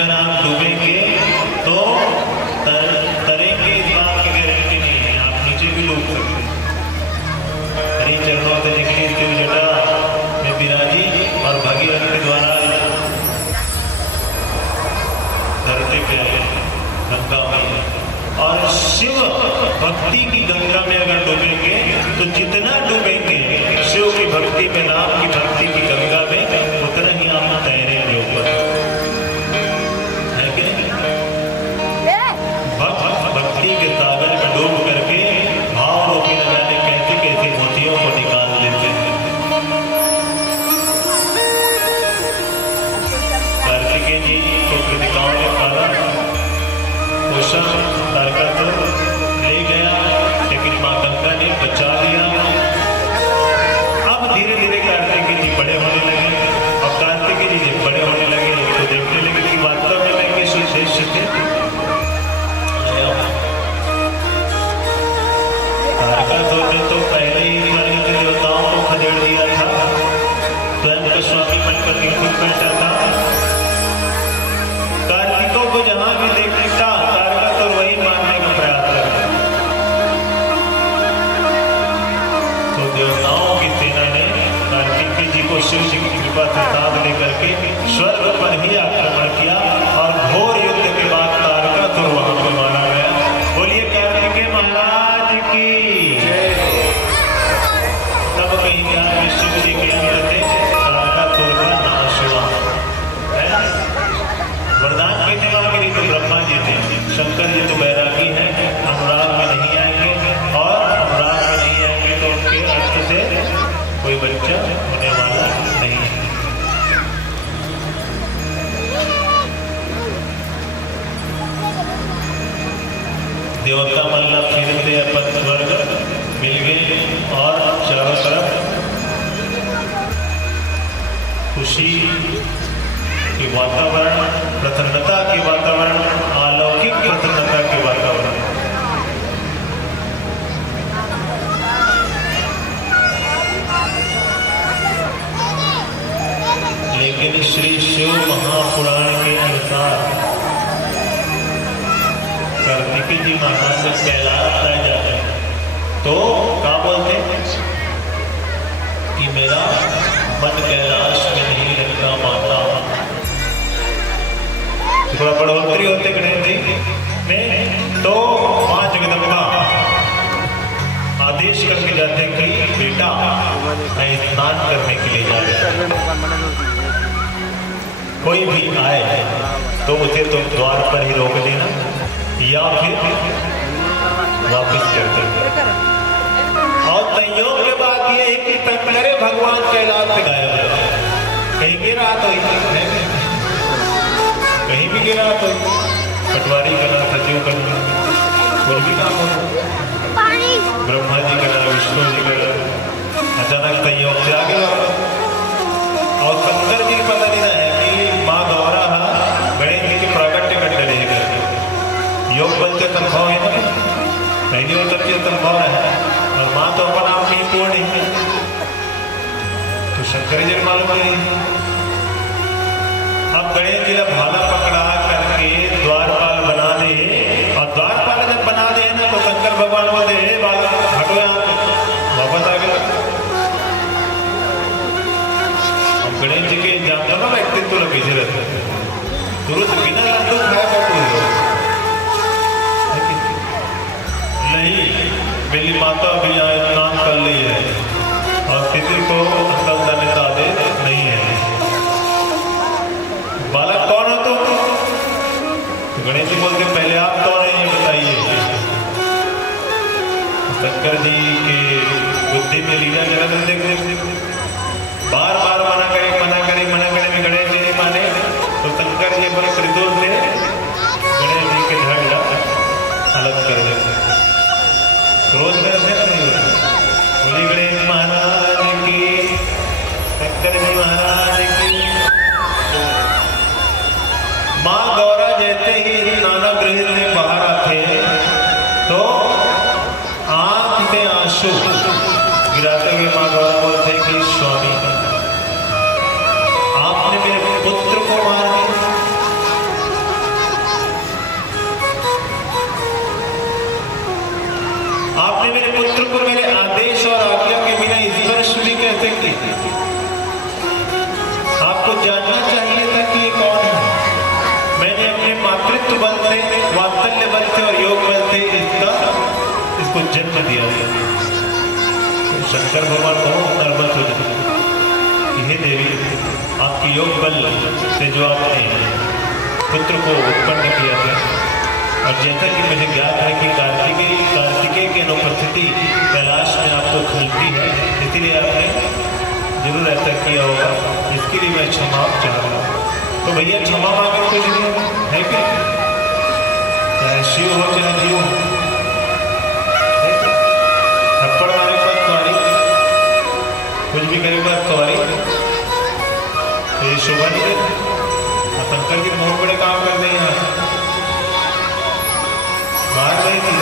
अगर आप डूबेंगे तो तरेंगे, इस बात की गारंटी नहीं है, आप नीचे भी डूब सकते हैं। हरि चरणों से निकली शिव जटा में विराजी और भगीरथ के द्वारा धरती पे आए गंगा में। और शिव भक्ति की गंगा में अगर डूबेंगे तो जितना डूबेंगे शिव की भक्ति में, राम की भक्ति की गंगा में, उतना ही आप तैरेंगे ऊपर, है कि भक्ति के सागर में डूब करके भाव रोके न जाने कैसे कैसे मोतियों को निकाल लेते हैं। कार्तिकेय जी को कृतिकाओं ने पाला, पोषण तारका तो ले गया, लेकिन मां गंगा ने बचा लिया। अब धीरे धीरे कार्तिकेय जी बड़े होने लगे, और कार्तिकेय जी जब बड़े होने लगे तो देखने लगे कि वास्तव में मैं किस उद्देश्य थे। तारका ने तो पहले ही स्वर्ग के देवताओं को खदेड़ दिया था, स्वयं को स्वामी बनकर नियुक्त बैठा था। कार्तिकों को जहां भी देखता तारका तो वही मारने का प्रयास करता। तो देवताओं की सेना ने कार्तिकेय जी को शिव जी की कृपा से साथ लेकर के स्वर्ग पर ही आक्रमण किया, और घोर युद्ध के बाद तारका तो वहां पर मारा गया। बोलिए कार्तिकेय महाराज की। तब कहीं जाकर शिव जी के अंदर से तारका तो का नाश हुआ। वरदान देने वाले तो ब्रह्मा जी थे, शंकर जी तो बैरागी हैं, अनुराग में नहीं आएंगे, और अनुराग में नहीं आएंगे तो उनके अर्थ से कोई बच्चा होने वाला नहीं है। देवता मतलब फिर से अपन स्वर्ग मिल गए, और चारों तरफ खुशी के वातावरण, प्रसन्नता के वातावरण, अलौकिक प्रसन्नता के वातावरण। लेकिन श्री शिव महापुराण के अनुसार कार्तिकेय जी महाराज जब कैलाश आए जाते हैं तो क्या बोलते हैं कि मेरा मन कैलाश में नहीं लगता माता। थोड़ा बढ़ोतरी होते गणेश जी में तो मां जगदम्बा आदेश करके जाते कि बेटा मैं स्नान करने के लिए जा रहा हूं, कोई भी आए तो उसे तुम द्वार पर ही रोक देना या फिर वापस कर देना। और संयोग के बाद ये है कि तंकरे भगवान कैलाश से गायब है, कहीं गिरा तो कहीं भी गिरा तो पटवारी करना, सचिव करना, कुछ भी काम हो, ब्रह्मा जी करना, विष्णु जी करना, अचानक संयोग से आगे और शंकर जी पता नहीं है कि माँ गौरा गणेश जी के प्राकट्य कर डले करके योग बल के संभव है ना, नहीं हो सकती संभव है, और माँ तो अपन आप में ही पूर्ण है, तो शंकर जी मालूम नहीं। अब गणेश जी ने भाला पकड़ा करके द्वारपाल बना दे, और द्वारपाल जब बना दे ना तो शंकर भगवान बोलते हे बाला हटो यहाँ वापस आ गया। अब गणेश जी के जानता ना व्यक्तित्व लगे रहते तुरंत बिना लड्डू खाया नहीं, मेरी माता भी यहाँ स्नान कर ली है और किसी को अंदर जाने का आदेश नहीं है। बालक कौन हो तुम? तो गणेश जी बोलते पहले आप कौन है ये बताइए। शंकर जी के बुद्धि में लीला जगत देखते बार बार मना करे में गणेश जी नहीं माने, तो शंकर जी पर त्रिशूल से गणेश जी के झगड़ा अलग कर देते। रोज में रहते नहीं होते। बोली गणेश महाराज की, शंकर जी महाराज की। माँ गौरा जैसे ही स्नान गृह से बाहर आते तो आंख से आंसू गिराते हुए माँ गौरा बोलते कि स्वामी आपने मेरे पुत्र को मार दिया। आपने मेरे पुत्र को मेरे आदेश और आज्ञा के बिना स्पर्श भी कैसे किया? आपको जानना चाहिए था कि ये कौन है। मैंने अपने मातृत्व बल से, वात्सल्य बल से और योग बल से इसको जन्म दिया। तो शंकर भगवान बहुत नर्वस हो जाते, हे देवी, आपकी योग बल से जो आपने पुत्र को उत्पन्न किया था, और जैसा कि मुझे ज्ञात है कि कार्तिकेय की अनुपस्थिति कैलाश में आपको खलती है, इसीलिए आपने जरूर ऐसा किया होगा। इसके लिए मैं क्षमा चाह रहा हूँ। तो भैया क्षमा मांगे कुछ नहीं है कि चाहे शिव हो चाहे जीव हो, थप्पड़ मारे पर सॉरी, कुछ भी करे पर सॉरी, तो ये शोभा नहीं देती। शंकर जी बहुत बड़े काम कर रहे हैं यहाँ, बाहर नहीं थी।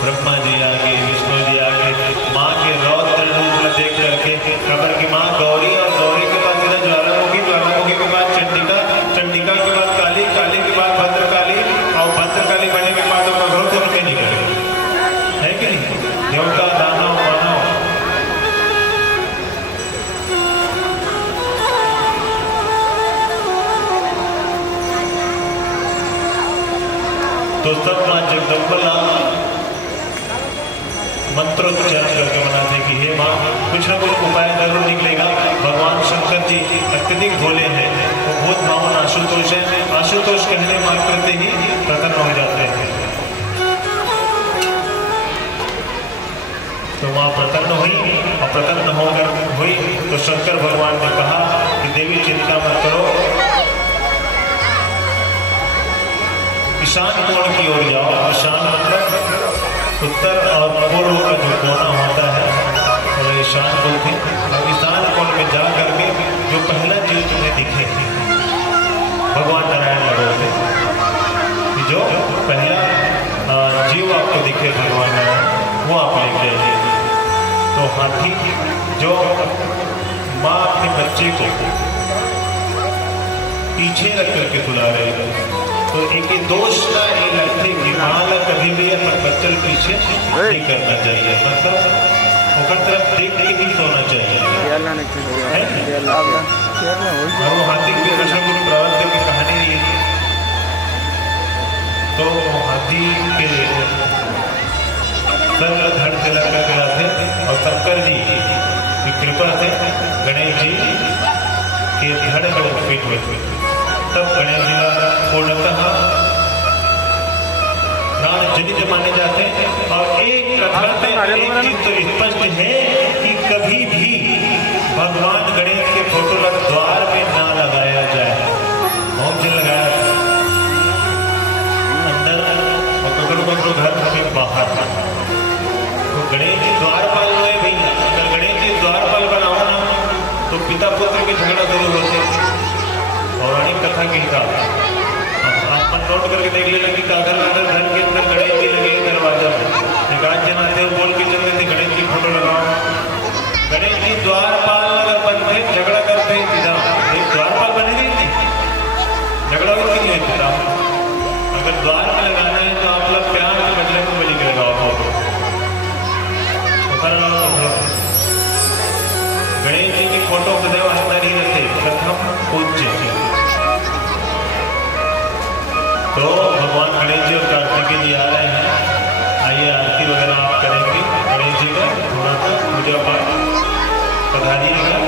ब्रह्मा जी आगे, विष्णु जी आगे, माँ के रौद्र रूप देख करके खबर की माँ गौरी, और गौरी के बाद इधर ज्वालामुखी, ज्वालामुखी के बाद चंडिका, चंडिका के बाद काली, काली के बाद भद्रकाली, और भद्रकाली बनने के बाद घोर से उनके निकले, है कि नहीं? देवता, दानव, मानव, तो सब माँ जगदम्बा मंत्रोच्चारण करके मनाते कि हे माँ, कुछ ना कुछ उपाय जरूर निकलेगा। भगवान शंकर जी अत्यधिक भोले हैं, वो बहुत भावन आशुतोष है, आशुतोष कहने मात्र से ही प्रसन्न हो जाते हैं। तो माँ प्रसन्न हुई, और प्रसन्न होकर हुई तो शंकर भगवान ने कहा कि देवी चिंता मत करो, ईशान कोण की ओर जाओ। ईशान मतलब उत्तर और पूर्व का जो कोना होता है, और ईशान बोलते हैं। और ईशान कोण में जा करके जो पहला जीव तुम्हें दिखे, भगवान नारायण बोलते कि जो पहला जीव आपको दिखे भगवान नारायण, वो आप लेके जाइए। तो हाथी जो माँ अपने बच्चे को पीछे रख करके बुला रही है, तो एक दोष का ये लगते कि माला कभी भी अपने बच्चे पीछे नहीं करना चाहिए, मतलब ओकर तरफ देख के ही सोना चाहिए। और वो हाथी के कृष्ण गुरु प्रवृत्ति की कहानी ये थी। तो हाथी के सर धड़ से लग गया थे, और शंकर जी की कृपा से गणेश जी के धड़ में फिट हुए। तब गणेश जी पूर्णतः प्राण जनित माने जाते हैं। और एक चीज तो स्पष्ट है कि कभी भी भगवान गणेश के फोटो का द्वार में ना लगाया जाए। बहुत दिन लगाया अंदर, और ककड़ो घर में बाहर। तो गणेश जी द्वारपाल हुए भैया, अगर गणेश जी द्वारपाल बनाओ ना तो पिता पुत्र के झगड़ा शुरू होते। पौराणिक कथा की हिसाब आप नोट करके देख लेना कि कागल नगर घर के अंदर गणेश जी लगे दरवाजा में, एक आज जन आते बोल के चलते थे गणेश जी फोटो लगाओ। गणेश जी द्वारपाल अगर बनते झगड़ा करते सीधा, द्वारपाल बने नहीं, झगड़ा भी नहीं होता। अगर द्वार में लगाना है तो आप लोग प्यार के बदले में बलि के लगाओ फोटो। गणेश जी की फोटो सदैव अंदर ही रहते, प्रथम पूज्य। तो भगवान गणेश जी और कार्तिकेय जी आ रहे हैं, आइए आरती वगैरह आप करेंगे गणेश जी का, थोड़ा सा पूजा पाठ पधारिएगा।